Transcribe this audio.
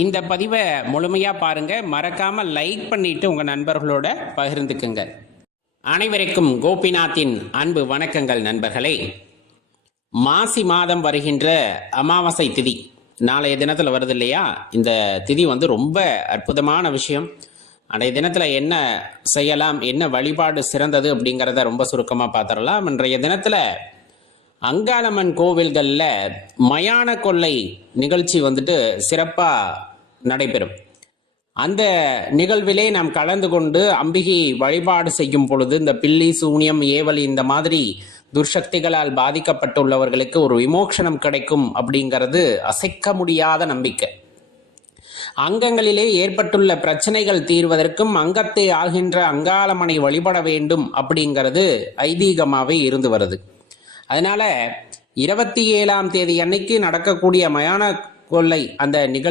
இந்த பதிவை முழுமையாக பாருங்கள். மறக்காமல் லைக் பண்ணிவிட்டு உங்கள் நண்பர்களோட பகிர்ந்துக்குங்க. அனைவருக்கும் கோபிநாத்தின் அன்பு வணக்கங்கள் நண்பர்களே. மாசி மாதம் வருகின்ற அமாவாசை திதி நாளைய தினத்தில் வருது இல்லையா? இந்த திதி ரொம்ப அற்புதமான விஷயம். அன்றைய தினத்தில் என்ன செய்யலாம், என்ன வழிபாடு சிறந்தது அப்படிங்கிறத ரொம்ப சுருக்கமாக பார்த்துடலாம். இன்றைய தினத்தில் அங்காளம்மன் கோவில்களில் மயான கொள்ளை நிகழ்ச்சி சிறப்பாக நடைபெறும். அந்த நிகழ்விலே நாம் கலந்து கொண்டு அம்பிகை வழிபாடு செய்யும் பொழுது இந்த பில்லி, சூனியம், ஏவல் இந்த மாதிரி துர்சக்திகளால் பாதிக்கப்பட்டுள்ளவர்களுக்கு ஒரு விமோசனம் கிடைக்கும் அப்படிங்கிறது அசைக்க முடியாத நம்பிக்கை. அங்கங்களிலே ஏற்பட்டுள்ள பிரச்சனைகள் தீர்வதற்கும் அங்கத்தை ஆகின்ற அங்காளம்மனை வழிபட வேண்டும் அப்படிங்கிறது ஐதீகமாகவே இருந்து வருது. அதனால 27ஆம் தேதி அன்னைக்கு நடக்கக்கூடிய மயான கொள்ளை அந்த நிகழ்ச்சி